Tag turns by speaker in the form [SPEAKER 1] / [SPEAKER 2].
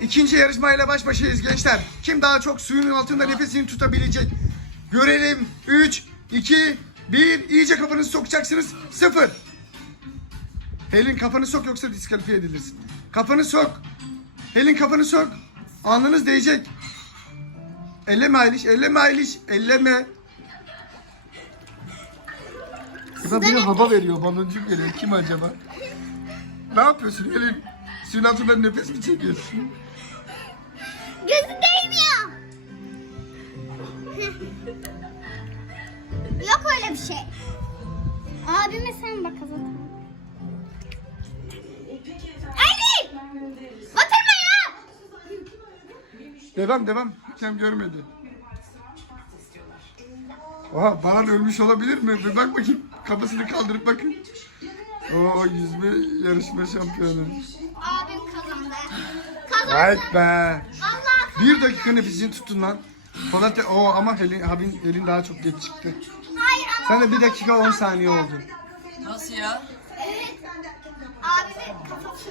[SPEAKER 1] İkinci yarışmayla baş başayız gençler. Kim daha çok suyun altında nefesini tutabilecek? Görelim. 3, 2, 1. İyice kafanızı sokacaksınız. 0. Helin kafanı sok yoksa diskalifiye edilirsin. Kafanı sok. Helin kafanı sok. Alnınız değecek. Elleme Ayliş, elleme Ayliş, elleme. Kıza biri hava veriyor, baloncuk geliyor. Kim acaba? Ne yapıyorsun Helin? Suyun altında nefes mi çekiyorsun?
[SPEAKER 2] Gözü değmiyor. Yok öyle bir şey. Abime sen bak zaten. Ali! Batırma ya!
[SPEAKER 1] Devam devam. Kim görmedi. Oha Baran ölmüş olabilir mi? Bir bak bakayım. Kafasını kaldırıp bakın. Oo yüzme yarışma şampiyonu.
[SPEAKER 2] Kazandı.
[SPEAKER 1] Right be.
[SPEAKER 2] Vallahi
[SPEAKER 1] Bir dakika nefesini tutun lan. Polat o ama Helin, Habin, Helin daha çok geç çıktı.
[SPEAKER 2] Hayır ama
[SPEAKER 1] Sen de bir dakika 10 saniye oldu.
[SPEAKER 3] Nasıl ya?
[SPEAKER 2] Evet. Abimin kafası